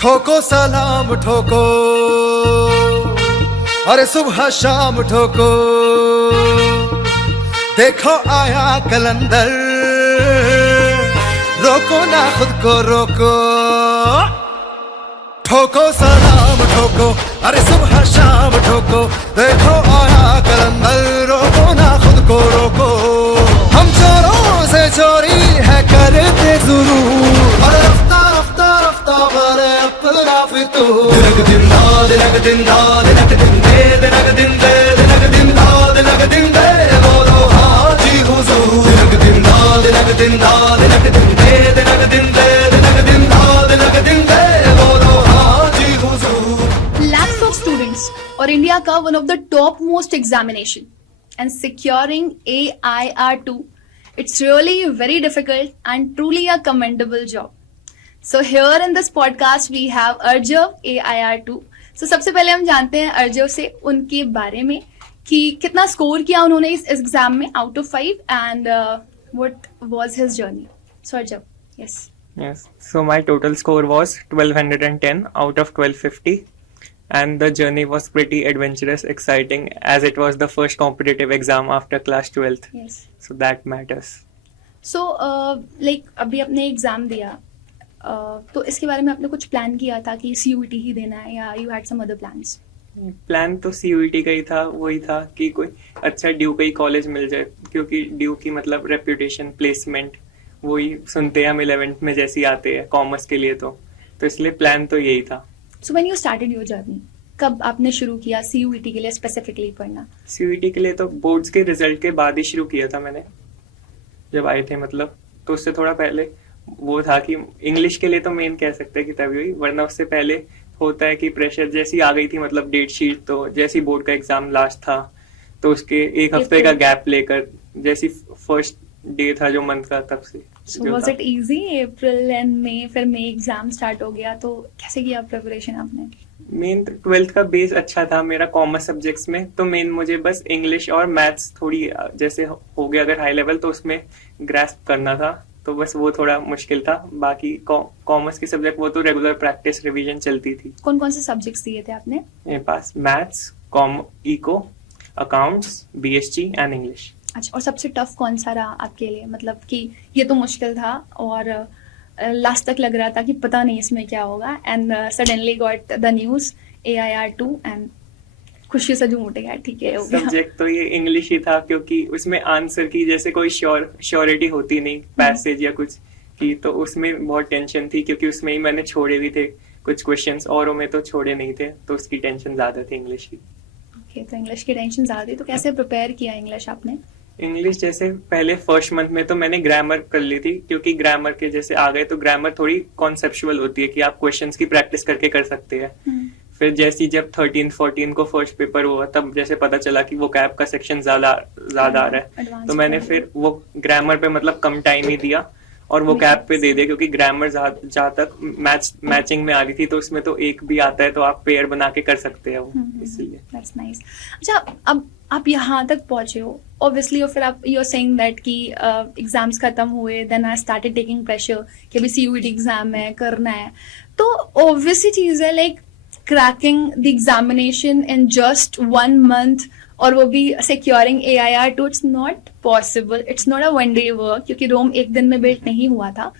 ठोको सलाम ठोको, अरे सुबह शाम ठोको, देखो आया कलंदर, रोको ना खुद को रोको। ठोको सलाम ठोको, अरे सुबह शाम ठोको, देखो आया कलंदर, रोको ना खुद को रोको। हम चोरों से चोरी है करते जरूर, अरे रफ्ता रफ्ता रफ्ता मारे अपना फितूर। दिनक दिन दा दिनक दिन दा दिनक दिन दे दिनक दिन दे दिनक दिन दा दिनक दिन दे, बोलो हाजी हुजूर। दिनक दिन दा दिनक दिन दा दिनक दिन दे दिनक दिन दे दिनक दिन दा दिनक दिन दे, बोलो हाजी हुजूर। Lakhs of students और इंडिया का one of the top most examination and securing AIR2, it's really very difficult and truly a commendable job. So here in this podcast we have Arjav AIR2. So सबसे पहले हम जानते हैं अर्जव से उनके बारे में कि कितना स्कोर किया उन्होंने इस एग्जाम में out of 5 and what was his journey. So Arjav, yes. Yes. So my total score was 1210 out of 1250, and the journey was pretty adventurous, exciting, as it was the first competitive exam after class 12th. Yes. So that matters. So like अभी आपने exam दिया तो इसके बारे में आपने कुछ plan किया था कि CUET ही देना है या you had some other plans? Plan तो CUET का ही था, वही था कि कोई अच्छा ड्यू का ही कॉलेज मिल जाए, क्योंकि ड्यू की मतलब रेप्यूटेशन, प्लेसमेंट वही सुनते हैं हम 11th में जैसे ही आते हैं कॉमर्स के लिए, तो इसलिए प्लान तो यही था। So when you started your journey, कब आपने शुरू किया CUET के लिए स्पेसिफिकली पढ़ना? CUET के लिए तो बोर्ड्स के रिजल्ट के बाद ही शुरू किया था मैंने, जब आए थे मतलब, तो उससे थोड़ा पहले वो था कि इंग्लिश के लिए तो मेन कह सकते हैं कि तभी हुई, वरना उससे पहले होता है कि प्रेशर जैसी आ गई थी, मतलब डेट शीट तो जैसी बोर्ड का एग्जाम लास्ट था तो उसके एक हफ्ते का गैप लेकर जैसी फर्स्ट डे था जो मंथ का, तब से। So was it easy? April and May, फिर मई एग्जाम स्टार्ट हो गया, तो कैसे किया प्रिपरेशन आपने? मेन 12th का बेस अच्छा था मेरा कॉमर्स सब्जेक्ट्स में, तो मेन मुझे बस इंग्लिश और मैथ्स थोड़ी जैसे हो गया अगर हाई लेवल तो उसमें ग्रास्प करना था, तो बस वो थोड़ा मुश्किल था। बाकी कॉमर्स के सब्जेक्ट वो तो रेगुलर प्रैक्टिस रिवीजन चलती थी। कौन कौन से सब्जेक्ट्स दिए थे आपने? मेरे पास maths, eco, accounts, BSG and English. अच्छा, और सबसे टफ कौन सा रहा आपके लिए, मतलब कि ये तो मुश्किल था और लास्ट तक लग रहा था कि पता नहीं इसमें क्या होगा, and suddenly got the news AIR2 and खुशी से झूम उठे, ठीक है हो गया। सब्जेक्ट तो ये इंग्लिश ही था, क्योंकि उसमें आंसर की जैसे कोई श्योरिटी होती नहीं, पैसेज या कुछ की, तो उसमें बहुत टेंशन थी, क्योंकि उसमें ही मैंने छोड़े भी थे कुछ क्वेश्चंस, औरों में तो छोड़े नहीं थे, तो उसकी टेंशन ज्यादा थी इंग्लिश की। ओके, तो इंग्लिश की टेंशन ज्यादा थी, तो कैसे प्रिपेयर किया इंग्लिश आपने? इंग्लिश जैसे पहले फर्स्ट मंथ में तो मैंने ग्रामर कर ली थी, क्योंकि ग्रामर के जैसे आ गए तो ग्रामर थोड़ी कॉन्सेप्चुअल होती है कि आप क्वेश्चंस की प्रैक्टिस करके कर सकते हैं। फिर जैसे जब 13-14 को फर्स्ट पेपर हुआ तब जैसे पता चला कि वो कैप का सेक्शन ज्यादा आ रहा है, तो मैंने फिर वो ग्रामर पे मतलब कम टाइम ही दिया और वो कैप पे दे दिया, क्योंकि ग्रामर जहाँ तक मैचिंग में आ रही थी, तो उसमें तो एक भी आता है तो आप पेयर बना के कर सकते हैं वो, इसलिए। That's nice. अच्छा, अब आप यहाँ तक पहुंचे हो ऑब्वियसली, और फिर आप यू आर सेइंग दैट कि एग्जाम्स खत्म हुए, then I started taking pressure कि अभी CUET एग्जाम है, करना है, तो ऑब्वियसली चीज है like cracking the examination in just 1 month, और वो भी securing AIR2, it's not possible, it's not a one day work, क्योंकि रोम एक दिन में बिल्ड नहीं हुआ था।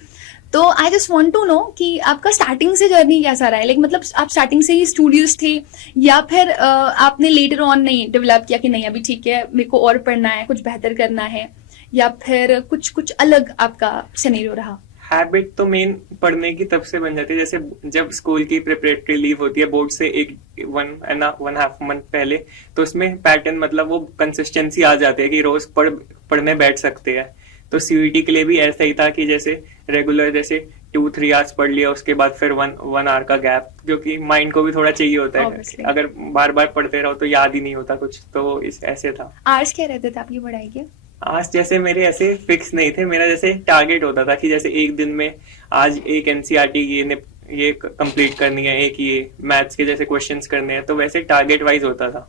तो I just want to know कि आपका स्टार्टिंग से जर्नी कैसा रहा है, लाइक मतलब आप स्टार्टिंग से ही स्टूडियोज थे या फिर आपने लेटर ऑन नहीं डेवलप किया कि नहीं अभी ठीक है मेरे को और पढ़ना है, कुछ बेहतर करना है, या फिर कुछ अलग आपका सिनेरियो रहा? हैबिट तो मेन पढ़ने की तब से बन जाती है, जैसे जब स्कूल की प्रिपरेटरी लीव होती है बोर्ड से 1.5 month पहले, तो उसमें पैटर्न मतलब वो कंसिस्टेंसी आ जाती है कि रोज पढ़ने बैठ सकते हैं। तो CUET के लिए भी ऐसा ही था कि जैसे रेगुलर जैसे 2-3 आवर्स पढ़ लिया, उसके बाद फिर 1 hour का गैप, क्योंकि माइंड को भी थोड़ा चाहिए होता है। Obviously. अगर बार बार पढ़ते रहो तो याद ही नहीं होता कुछ, तो ऐसे था। आवर्स क्या रहते थे आपकी पढ़ाई के? आज जैसे मेरे ऐसे फिक्स नहीं थे, मेरा जैसे टारगेट होता था कि जैसे एक दिन में आज एक NCERT ये कंप्लीट करनी है, एक ये मैथ्स के जैसे क्वेश्चंस करने हैं, तो वैसे टारगेट वाइज होता था।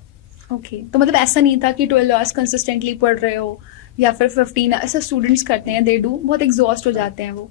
ओके, तो मतलब ऐसा नहीं था कि 12 आवर्स कंसिस्टेंटली पढ़ रहे हो या फिर 15, ऐसा स्टूडेंट्स करते हैं, दे डू, बहुत एग्जॉस्ट हो जाते हैं वो।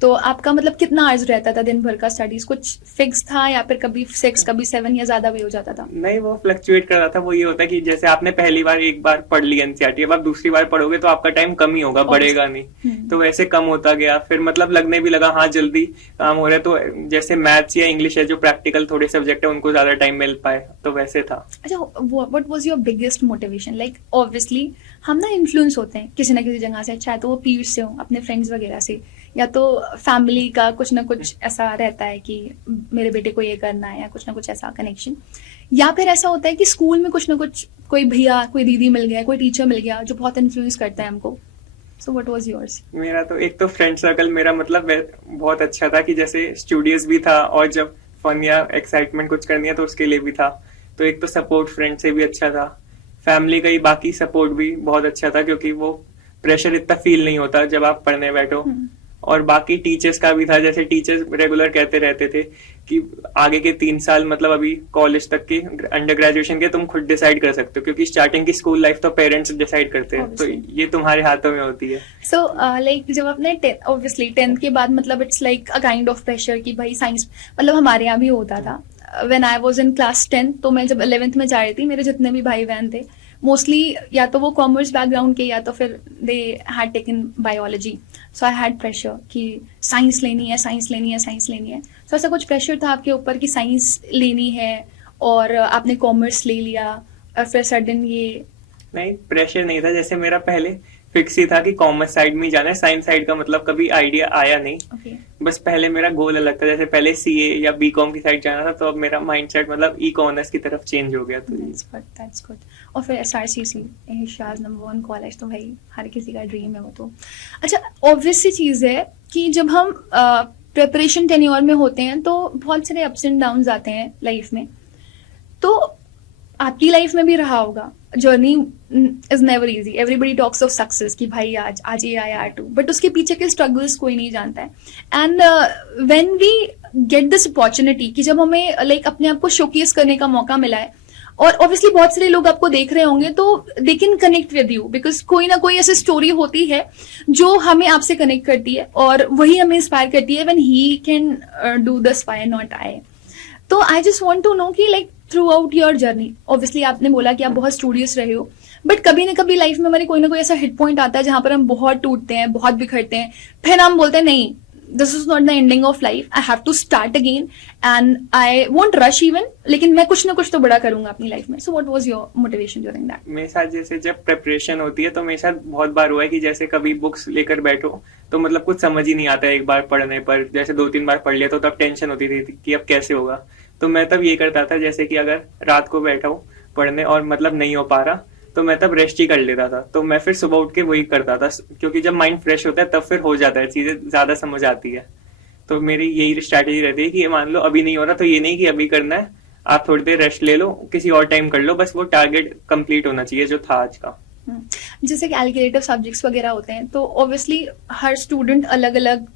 तो आपका मतलब कितना आवर्स रहता था दिन भर का स्टडीज, कुछ फिक्स था या फिर कभी 6 कभी 7 या ज्यादा भी हो जाता था? नहीं, वो फ्लक्चुएट कर रहा था। वो ये होता है कि जैसे आपने पहली बार एक बार पढ़ ली एनसीईआरटी, अब आप दूसरी बार पढ़ोगे तो आपका टाइम कम ही होगा, बढ़ेगा नहीं। तो वैसे कम होता गया, फिर मतलब लगने भी लगा हाँ जल्दी काम हो रहा है। तो जैसे मैथ्स या इंग्लिश है जो प्रैक्टिकल थोड़े सब्जेक्ट है उनको ज्यादा टाइम मिल पाए, तो वैसे था। अच्छा, what was your biggest motivation? Like obviously हम ना इन्फ्लुएंस होते हैं किसी ना किसी जगह से, चाहे तो वो पीयर्स से हो, अपने फ्रेंड्स वगैरह से, या तो फैमिली का कुछ ना कुछ ऐसा रहता है कि मेरे बेटे को ये करना है, या कुछ ना कुछ ऐसा कनेक्शन, या फिर ऐसा होता है कि स्कूल में कुछ ना कुछ कोई भैया कोई दीदी मिल गया, कोई टीचर मिल गया जो बहुत इन्फ्लुएंस करता है हमको। So what was yours? मेरा तो एक तो फ्रेंड सर्कल मेरा मतलब बहुत अच्छा था कि जैसे स्टूडियस भी था, और जब फन या एक्साइटमेंट कुछ करनी है तो उसके लिए भी था। तो एक तो सपोर्ट फ्रेंड से भी अच्छा था, फैमिली का ही बाकी सपोर्ट भी बहुत अच्छा था, क्योंकि वो प्रेशर इतना फील नहीं होता जब आप पढ़ने बैठो। और बाकी टीचर्स का भी था, जैसे टीचर्स रेगुलर कहते रहते थे कि आगे के 3 साल मतलब अभी कॉलेज तक के अंडर ग्रेजुएशन के तुम खुद डिसाइड कर सकते हो, क्योंकि स्टार्टिंग की स्कूल लाइफ तो पेरेंट्स डिसाइड करते हैं, तो ये तुम्हारे हाथों में होती है। सो लाइक जब आपने ऑब्वियसली 10th के बाद मतलब it's like a kind of pressure कि भाई साइंस, मतलब हमारे यहाँ भी होता था when I was in class 10, तो मैं जब 11th में जा रही थी, मेरे जितने भी भाई बहन थे मोस्टली या तो वो कॉमर्स बैकग्राउंड के, या तो फिर they had taken biology. So I had pressure कि साइंस लेनी है, साइंस लेनी है, साइंस लेनी है। सो ऐसा कुछ प्रेशर था आपके ऊपर कि साइंस लेनी है और आपने कॉमर्स ले लिया और फिर सडन ये? नहीं, प्रेशर नहीं था। जैसे मेरा पहले फिक्स ही था कि कॉमर्स साइड में ही जाना है, साइंस साइड का मतलब कभी आइडिया आया नहीं। okay. बस पहले मेरा गोल अलग था, जैसे पहले सीए या बीकॉम की साइड जाना था, तो अब मेरा माइंडसेट मतलब ई कॉमर्स की तरफ चेंज हो गया। तो that's good. और फिर SRCC एशियाज नंबर 1 कॉलेज, तो भाई हर किसी का ड्रीम है वो तो। अच्छा, ऑब्वियस सी चीज है कि जब हम प्रिपरेशन टेन्योर में होते हैं तो बहुत सारे अप्स एंड डाउन आते हैं लाइफ में, तो आपकी लाइफ में भी रहा होगा। Journey is never easy, everybody talks of success कि भाई आज ये आया आर टू, बट उसके पीछे के स्ट्रगल्स कोई नहीं जानता है। And when we get this opportunity कि जब हमें लाइक अपने आप को शोकेस करने का मौका मिला है, और ऑब्वियसली बहुत सारे लोग आपको देख रहे होंगे तो they can connect with you, because कोई ना कोई ऐसी स्टोरी होती है जो हमें आपसे कनेक्ट करती है और वही हमें इंस्पायर करती है when he can do this, why not I. तो I just want to know कि like throughout your journey, obviously आपने बोला कि आप बहुत स्टूडियस रहे हो, बट कभी ना कभी लाइफ में हमारे कोई ना कोई ऐसा हिट पॉइंट आता है जहां पर हम बहुत टूटते हैं, बहुत बिखरते हैं, फिर हम बोलते हैं नहीं, this is not the ending of life, I have to start again and I won't rush even, लेकिन मैं कुछ ना कुछ तो बड़ा करूंगा अपनी लाइफ में। So what was your motivation during that? मेरे साथ जैसे जब प्रिपरेशन होती है तो मेरे साथ बहुत बार हुआ है कि जैसे कभी बुक्स लेकर बैठो तो मतलब कुछ समझ ही नहीं आता है एक बार पढ़ने पर, जैसे 2-3 बार पढ़ लिया तो तब टेंशन होती थी कि अब कैसे होगा। तो मैं तब ये करता था, जैसे कि अगर रात को बैठा हूँ पढ़ने और मतलब नहीं हो पा रहा, तो मैं तब रेस्ट ही कर लेता था। तो मैं फिर सुबह उठ के वही करता था, क्योंकि जब माइंड फ्रेश होता है तब फिर हो जाता है, चीजें ज्यादा समझ आती है। तो मेरी यही स्ट्रैटेजी रहती है कि मान लो अभी नहीं हो रहा तो ये नहीं कि अभी करना है, आप थोड़ी देर रेस्ट ले लो, किसी और टाइम कर लो, बस वो टारगेट कंप्लीट होना चाहिए जो था आज का। जैसे कैलकुलेटिव सब्जेक्ट्स वगैरह होते हैं तो ऑब्वियसली हर स्टूडेंट अलग अलग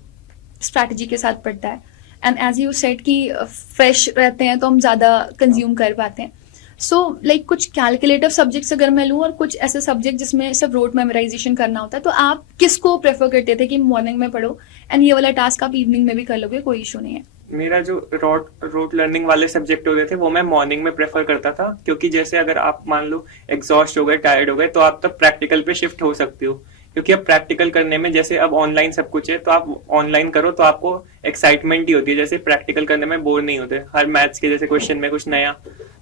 स्ट्रैटेजी के साथ पढ़ता है, एंड एज यू सेड कि फ्रेश रहते हैं तो हम ज्यादा कंज्यूम कर पाते हैं। सो लाइक कुछ कैलकुलेटिव सब्जेक्ट्स अगर मैं लूँ और कुछ ऐसे सब्जेक्ट जिसमें सिर्फ रोट मेमोराइजेशन करना होता है, तो आप किसको प्रेफर करते थे कि मॉर्निंग में पढ़ो एंड ये वाला टास्क आप इवनिंग में भी कर लोगे, कोई इशू नहीं है? मेरा जो रोट लर्निंग वाले सब्जेक्ट होते थे वो मैं मॉर्निंग में प्रेफर करता था, क्योंकि जैसे अगर आप मान लो एग्जॉस्ट हो गए, टायर्ड हो गए, तो आप तब प्रैक्टिकल पे शिफ्ट हो सकते हो। क्योंकि अब प्रैक्टिकल करने में जैसे अब ऑनलाइन सब कुछ है, तो आप ऑनलाइन करो तो आपको एक्साइटमेंट ही होती है, जैसे प्रैक्टिकल करने में बोर नहीं होते। हर मैथ्स के जैसे क्वेश्चन में कुछ नया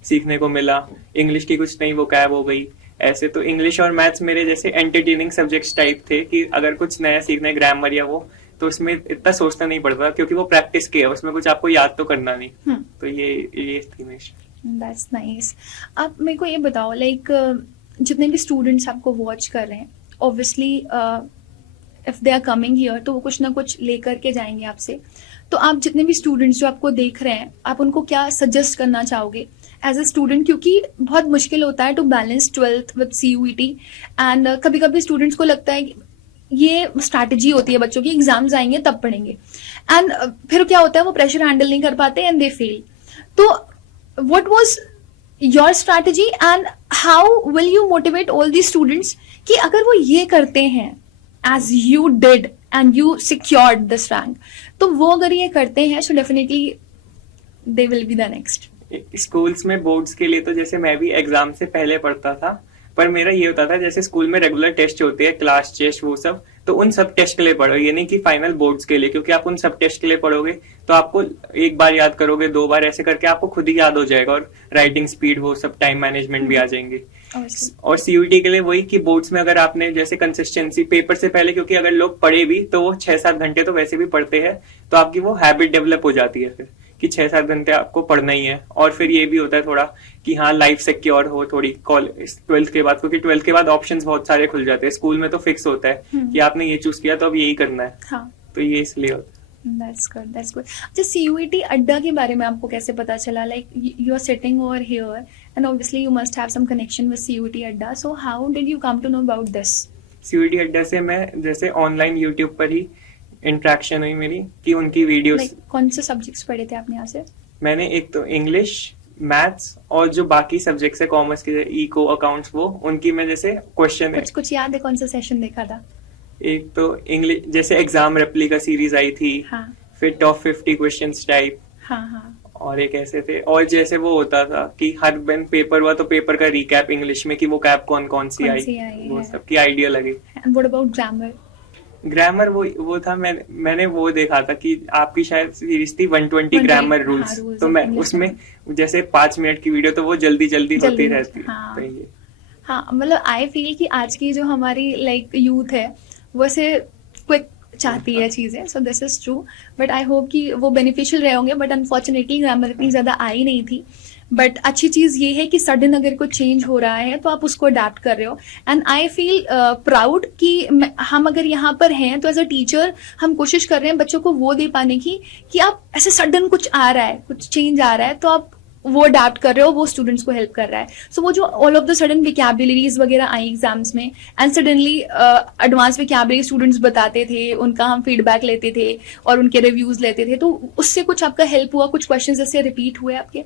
सीखने को मिला, इंग्लिश की कुछ नई वोकैब हो गई, ऐसे। तो इंग्लिश और मैथ्स मेरे जैसे एंटरटेनिंग सब्जेक्ट्स टाइप थे कि अगर कुछ नया सीखना है, ग्रामर या वो, तो उसमें इतना सोचना नहीं पड़ता क्योंकि वो प्रैक्टिस की है, उसमें कुछ आपको याद तो करना नहीं। तो ये थी मेरी। That's nice. आप मेरे को ये बताओ, लाइक जितने भी स्टूडेंट्स आपको वॉच कर रहे हैं, obviously if they are coming here तो वो कुछ ना कुछ लेकर के जाएंगे आपसे, तो आप जितने भी स्टूडेंट्स जो आपको देख रहे हैं, आप उनको क्या सजेस्ट करना चाहोगे एज ए स्टूडेंट? क्योंकि बहुत मुश्किल होता है to balance 12th with CUET, and कभी कभी स्टूडेंट्स को लगता है कि ये स्ट्रैटेजी होती है बच्चों की, एग्जाम्स आएंगे तब पढ़ेंगे, एंड फिर क्या होता है वो प्रेशर हैंडल नहीं कर पाते एंड दे फेल। तो what was your strategy and how will you motivate all the students कि अगर वो ये करते हैं as you did and you secured this rank. तो वो अगर ये करते हैं so definitely they will be the next. Schools में बोर्ड्स के लिए तो जैसे मैं भी एग्जाम से पहले पढ़ता था, पर मेरा ये होता था जैसे स्कूल में रेगुलर टेस्ट होते हैं, क्लास टेस्ट वो सब, तो उन सब टेस्ट के लिए पढ़ो, ये नहीं कि फाइनल बोर्ड्स के लिए, क्योंकि आप उन सब टेस्ट के लिए पढ़ोगे तो आपको एक बार याद करोगे, 2 बार ऐसे करके आपको खुद ही याद हो जाएगा, और राइटिंग स्पीड वो सब टाइम मैनेजमेंट भी आ जाएंगे। और सीयूईटी के लिए वही कि बोर्ड्स में अगर आपने जैसे कंसिस्टेंसी पेपर से पहले, क्योंकि अगर लोग पढ़े भी तो वो 6-7 घंटे तो वैसे भी पढ़ते हैं, तो आपकी वो हैबिट डेवलप हो जाती है फिर कि 6-7 घंटे आपको पढ़ना ही है। और फिर ये भी होता है थोड़ा कि हाँ लाइफ सिक्योर हो थोड़ी कॉलेज 12th के बाद, क्योंकि 12th के बाद ऑप्शंस बहुत सारे खुल जाते हैं, स्कूल में तो फिक्स होता है कि आपने ये चूज किया तो अब यही करना है। हाँ. तो ये इसलिए होता है। That's good. That's good. अच्छा CUET अड्डा के बारे में आपको कैसे पता चला? Like you are sitting over here and obviously you must have some connection with CUET अड्डा. So how did you come to know about this? CUET अड्डा से मैं जैसे ऑनलाइन यूट्यूब पर ही इंट्रैक्शन हुई मेरी कि उनकी वीडियोस। Like कौन से सब्जेक्ट्स पढ़े थे आपने यहाँ से? मैंने एक तो इंग्लिश, मैथ्स और जो बाकी सब्जेक्ट्स है कॉमर्स के, इको, अकाउंट्स, वो उनकी मैं जैसे क्वेश्चन है। कुछ याद है कौन सा सेशन देखा था? एक तो इंग्लिश जैसे एग्जाम रेप्लिका सीरीज आई थी, हाँ. फिर टॉप 50 क्वेश्चंस टाइप, हाँ. और एक ऐसे थे, और जैसे वो होता था कि हर दिन पेपर हुआ तो पेपर का रिकैप इंग्लिश में कि वो कैप कौन कौन सी आई वो सब की आइडिया लगे। And what about grammar? Grammar वो था, मैंने वो देखा था कि आपकी शायद सीरीज थी 120 ग्रामर रूल्स, तो मैं उसमें जैसे 5 मिनट की वीडियो तो वो जल्दी होती रहती। हाँ. तो ये हाँ, मतलब आई फील कि आज की जो हमारी लाइक यूथ है वो ऐसे क्विक चाहती है चीज़ें, so this is true, but I hope कि वो बेनिफिशियल रहे होंगे, बट अनफॉर्चुनेटली ग्रामर इतनी ज़्यादा आई नहीं थी। बट अच्छी चीज़ ये है कि सडन अगर कुछ चेंज हो रहा है तो आप उसको अडेप्ट कर रहे हो, एंड आई फील प्राउड कि हम अगर यहाँ पर हैं तो एज अ टीचर हम कोशिश कर रहे हैं बच्चों को वो दे पाने की कि आप ऐसे सडन कुछ आ रहा है, कुछ चेंज आ रहा है तो आप वो अडेप्ट कर रहे हो, वो स्टूडेंट्स को हेल्प कर रहा है। सो वो जो ऑल ऑफ द सडन विकैबुलरीज वगैरह आई एग्जाम्स में, एंड सडनली एडवांस विकैबुलरी स्टूडेंट्स बताते थे, उनका हम फीडबैक लेते थे और उनके रिव्यूज लेते थे, तो उससे कुछ आपका हेल्प हुआ? कुछ क्वेश्चन जैसे रिपीट हुए आपके,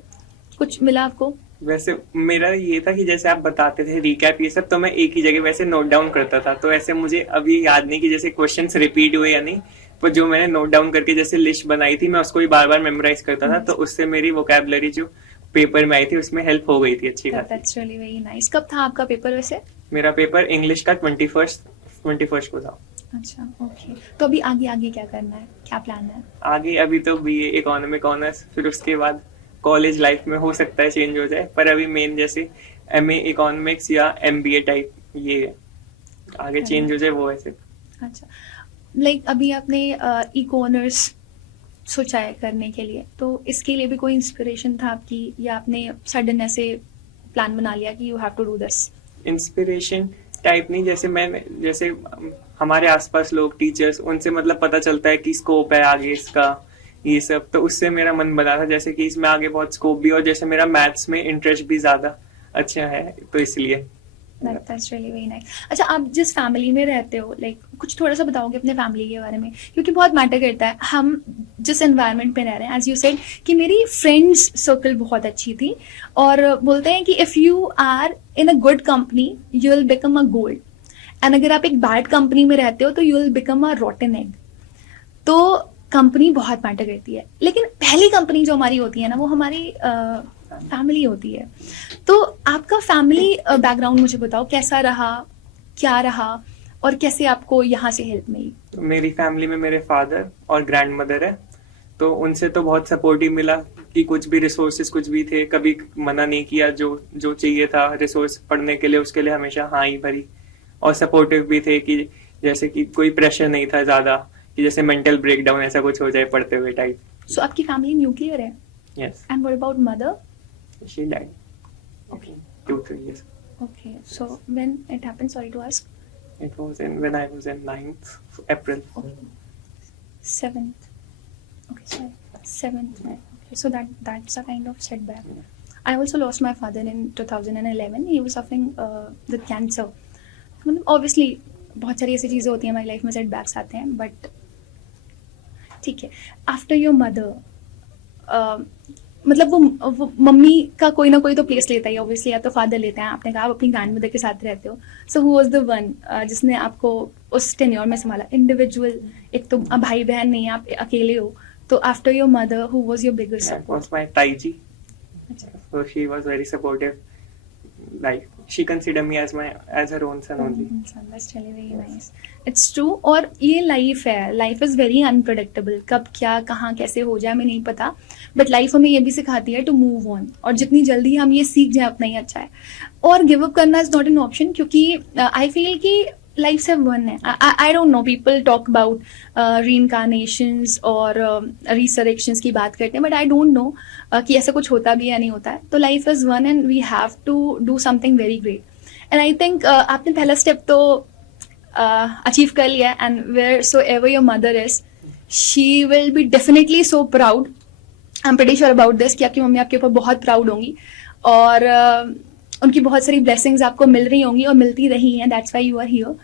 कुछ मिला आपको? वैसे मेरा ये था कि जैसे आप बताते थे रिकैप ये सब, तो मैं एक ही जगह वैसे नोट डाउन करता था, तो ऐसे मुझे अभी याद नहीं कि जैसे क्वेश्चंस रिपीट हुए या नहीं, पर जो मैंने नोट डाउन करके जैसे लिस्ट बनाई थी मैं उसको भी बार बार मेमोराइज करता था, तो उससे मेरी वोकैबुलरी जो पेपर में आई थी उसमें हेल्प हो गई थी अच्छी खासी। That's really very nice. कब था आपका पेपर वैसे? मेरा पेपर इंग्लिश का 21st को था। अच्छा, ओके। तो अभी आगे क्या करना है, क्या प्लान है? आगे अभी तो बीए इकोनॉमिक ऑनर्स, फिर उसके बाद कॉलेज लाइफ में हो सकता है चेंज हो जाए, पर अभी मेन जैसे एमए इकोनॉमिक्स या एमबीए टाइप ये है, आगे चेंज हो जाए वो ऐसे। अच्छा, लाइक अभी आपने इको ऑनर्स सोचा है करने के लिए, तो इसके लिए भी कोई इंस्पिरेशन था आपकी, या आपने सडन ऐसे प्लान बना लिया कि you have to do this? Inspiration type नहीं, जैसे हमारे आसपास लोग टीचर्स, उनसे मतलब पता चलता है कि स्कोप है आगे इसका ये सब, तो उससे मेरा मन बना था जैसे कि इसमें आगे बहुत स्कोप भी, और जैसे मेरा मैथ्स में इंटरेस्ट भी ज्यादा अच्छा है तो इसलिए। That's really very nice. अच्छा, आप जिस फैमिली में रहते हो, लाइक कुछ थोड़ा सा बताओगे अपने फैमिली के बारे में, क्योंकि बहुत मैटर करता है हम जिस एनवायरनमेंट में रह रहे हैं। एज यू सेड कि मेरी फ्रेंड्स सर्कल बहुत अच्छी थी, और बोलते हैं कि if you are in a good company you will become a gold, and अगर आप एक बैड कंपनी में रहते हो तो you will become a rotten egg. तो कंपनी बहुत मैटर करती है, लेकिन पहली कंपनी जो हमारी होती है ना वो हमारी फैमिली होती है। तो आपका फैमिली बैकग्राउंड मुझे बताओ, कैसा रहा, क्या रहा, और कैसे आपको यहाँ से हेल्प मिली? तो मेरी फैमिली में मेरे फादर और ग्रैंड मदर है, तो उनसे तो बहुत सपोर्टिव मिला कि कुछ भी रिसोर्सेज कुछ भी थे, कभी मना नहीं किया, जो चाहिए था रिसोर्स पढ़ने के लिए उसके लिए हमेशा हाँ ही भरी, और सपोर्टिव भी थे कि जैसे कि कोई प्रेशर नहीं था ज्यादा कि जैसे मेंटल ब्रेकडाउन ऐसा कुछ हो जाए पढ़ते हुए टाइप। सो आपकी फैमिली न्यूक्लियर है? Yes. And what about mother? She died. Okay, 2-3 years. Okay, so when it happened, sorry to ask? It was when I was in 9th April. Okay. 7th. Okay, sorry. 7th. Okay, so that's a kind of setback. I also lost my father in 2011. He was suffering with cancer. मतलब obviously बहुत सारी ऐसी चीज़ें होती हैं हमारी life में, setbacks आते हैं, बट ठीक है। आफ्टर योर मदर मतलब वो मम्मी का कोई ना कोई तो प्लेस लेता है ऑब्वियसली, या तो फादर लेते हैं, आपने कहा आप अपनी ग्रैंडमदर के साथ रहते हो, so who was the one जिसने आपको उस टेन्योर में संभाला? इंडिविजुअल, एक तो भाई बहन नहीं है, आप अकेले हो, तो after your mother who was your biggest That support? was my Taiji. So she was very supportive. Like she considered me as her own son only. That's really very nice. It's true. और ये life है, life is very unpredictable, कब क्या कहाँ कैसे हो जाए हमें नहीं पता, बट लाइफ हमें ये भी सिखाती है टू मूव ऑन, और जितनी जल्दी हम ये सीख जाए उतना ही अच्छा है. और गिव अप करना इज नॉट एन ऑप्शन, क्योंकि आई फील कि लाइफ से वन है. I don't know, people talk about reincarnations और रिसरेक्शंस की बात करते हैं, बट आई डोंट नो कि ऐसा कुछ होता भी या नहीं होता है. तो life is one and we have to do something very great. And I think आपने पहला स्टेप तो अचीव कर लिया, and where so ever your mother is, she will be definitely so proud. I am pretty sure about this कि आपकी mummy आपके ऊपर बहुत प्राउड होंगी, और उनकी बहुत सारी ब्लेसिंग्स आपको मिल रही होंगी और मिलती रही हैं. That's why you are here.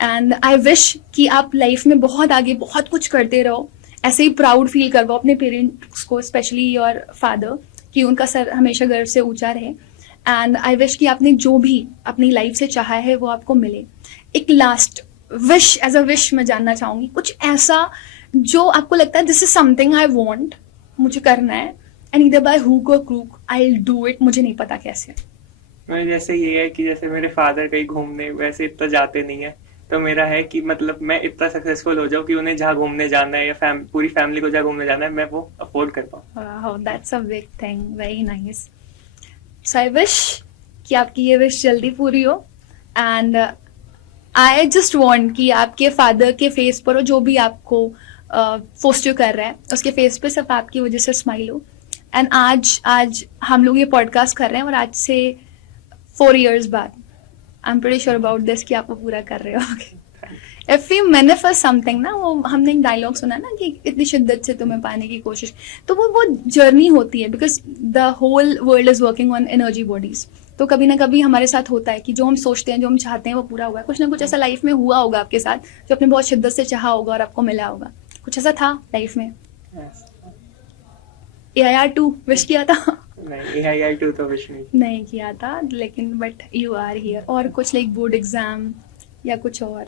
And I wish कि आप लाइफ में बहुत आगे बहुत कुछ करते रहो, ऐसे ही प्राउड फील करवाओ अपने पेरेंट्स को, स्पेशली योर फादर, कि उनका सर हमेशा गर्व से ऊंचा रहे. एंड आई विश कि आपने जो भी अपनी लाइफ से चाहा है वो आपको मिले. एक last wish, as a wish मैं जानना चाहूंगी, कुछ ऐसा जो आपको लगता है this is something I want, मुझे करना है, and either by hook or crook I will do it, मुझे नहीं पता कैसे. मैं जैसे ये है कि जैसे मेरे फादर कहीं घूमने वैसे इतना जाते नहीं है, तो मेरा है कि मतलब मैं इतना सक्सेसफुल हो जाऊं कि उन्हें जहाँ घूमने जाना है या पूरी फैमिली को जहाँ घूमने जाना है मैं वो अफोर्ड कर पाऊँ. Wow, that's a big thing. Very nice. So I wish कि आपकी ये विश जल्दी पूरी हो, एंड आई जस्ट वांट कि आपके फादर के फेस पर, जो भी आपको फोस्टर कर रहा है उसके फेस पे सिर्फ आपकी वजह से स्माइल हो. एंड आज हम लोग ये पॉडकास्ट कर रहे हैं, और आज से 4 years बाद आई am pretty sure about this कि आप वो पूरा कर रहे होगे. इफ यू मैनिफेस्ट समथिंग ना, वो हमने एक डायलॉग सुना ना कि इतनी शिद्दत से तुम्हें पाने की कोशिश, तो वो जर्नी होती है, because the whole world is working on energy bodies. तो कभी ना कभी हमारे साथ होता है कि जो हम सोचते हैं, जो हम चाहते हैं वो पूरा हुआ है. कुछ ना कुछ ऐसा लाइफ में हुआ होगा आपके साथ जो आपने बहुत शिद्दत से चाहा होगा और आपको मिला होगा. कुछ ऐसा था लाइफ में? AIR2 विश किया था? नहीं, AIR2 तो विश नहीं किया था, लेकिन बट यू आर हियर. और कुछ लाइक बोर्ड एग्जाम या कुछ और?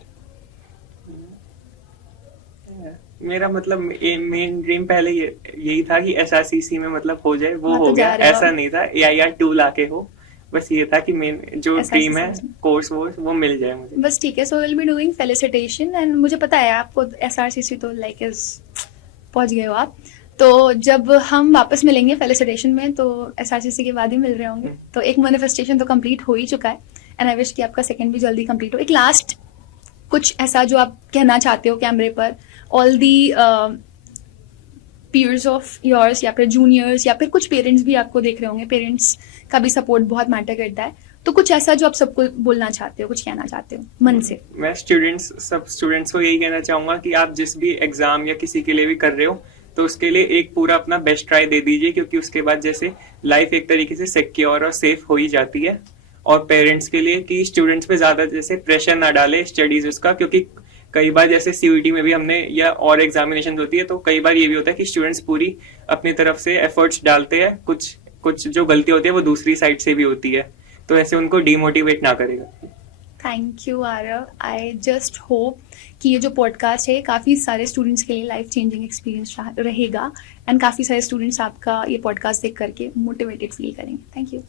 मेरा मतलब मेन ड्रीम पहले यही था कि SRCC में मतलब हो जाए, वो हो तो गया. जा रहे हो ऐसा नहीं था AIR2 लाके हो, बस ये था कि मेन जो ड्रीम है कोर्स वो मिल जाए मुझे. बस ठीक है. So will be doing felicitation, and मुझे पता है आपको SRCC तो लाइक इज पहुंच गए हो आप. तो जब हम वापस मिलेंगे फेलिसिटेशन में, तो SRCC के बाद ही मिल रहे होंगे. तो एक मैनिफेस्टेशन तो कंप्लीट हो ही चुका है, एंड आई विश कि आपका सेकंड भी जल्दी कंप्लीट हो. एक लास्ट कुछ ऐसा जो आप कहना चाहते हो कैमरे पर, all the peers of yours, या फिर जूनियर्स, या फिर कुछ पेरेंट्स भी आपको देख रहे होंगे, पेरेंट्स का भी सपोर्ट बहुत मैटर करता है. तो कुछ ऐसा जो आप सबको बोलना चाहते हो, कुछ कहना चाहते हो मन से? मैं सब स्टूडेंट्स को यही कहना चाहूंगा कि आप जिस भी एग्जाम या किसी के लिए भी कर रहे हो, तो उसके लिए एक पूरा अपना बेस्ट ट्राई दे दीजिए, क्योंकि उसके बाद जैसे लाइफ एक तरीके से सिक्योर और सेफ हो ही जाती है. और पेरेंट्स के लिए कि स्टूडेंट्स पे ज्यादा जैसे प्रेशर ना डाले स्टडीज उसका, क्योंकि कई बार जैसे CUET में भी हमने या और एग्जामिनेशन होती है, तो कई बार ये भी होता है कि स्टूडेंट्स पूरी अपनी तरफ से एफर्ट्स डालते हैं, कुछ जो गलती होती है वो दूसरी साइड से भी होती है, तो ऐसे उनको डिमोटिवेट ना करेगा. Thank you Aarav. I just hope कि ये जो पॉडकास्ट है काफ़ी सारे स्टूडेंट्स के लिए लाइफ चेंजिंग एक्सपीरियंस रहेगा, एंड काफ़ी सारे स्टूडेंट्स आपका ये पॉडकास्ट देख करके मोटिवेटेड फील करेंगे. Thank you.